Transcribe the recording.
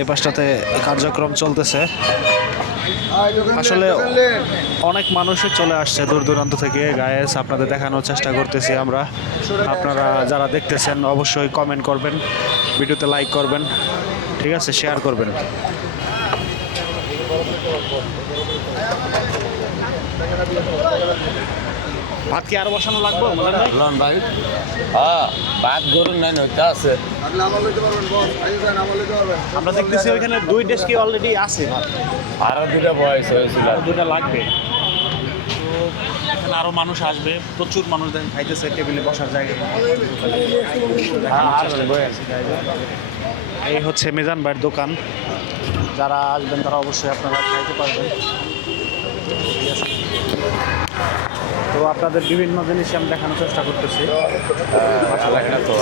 এই পাশটাতে কার্যক্রম চলতেছে। আসলে অনেক মানুষই চলে আসছে দূর দূরান্ত থেকে। গায়েস আপনাদের দেখানোর চেষ্টা করতেছি আমরা। আপনারা যারা দেখতেছেন অবশ্যই কমেন্ট করবেন, ভিডিওতে লাইক করবেন, ঠিক আছে, শেয়ার করবেন। ভাত কি আরো বসানো লাগবে ভাই? হ্যাঁ, ভাত গরুর নাই নইটা আছে। আমরা দেখতেছি ওইখানে 2 ডেস্কি অলরেডি আছে ভাত, আরো দুটা বয়স হয়েছিল। আরো 2টা লাগবে। তো এখানে আরো মানুষ আসবে, প্রচুর মানুষ দেখেন খাইতেছে, টেবিলে বসার জায়গা নেই। এই হচ্ছে মিজান ভাইয়ের দোকান। যারা আসবেন তারা অবশ্যই আপনারা খাইতে পারবেন। তো আপনাদের বিভিন্ন জিনিস আমি দেখানোর চেষ্টা করতেছি। তো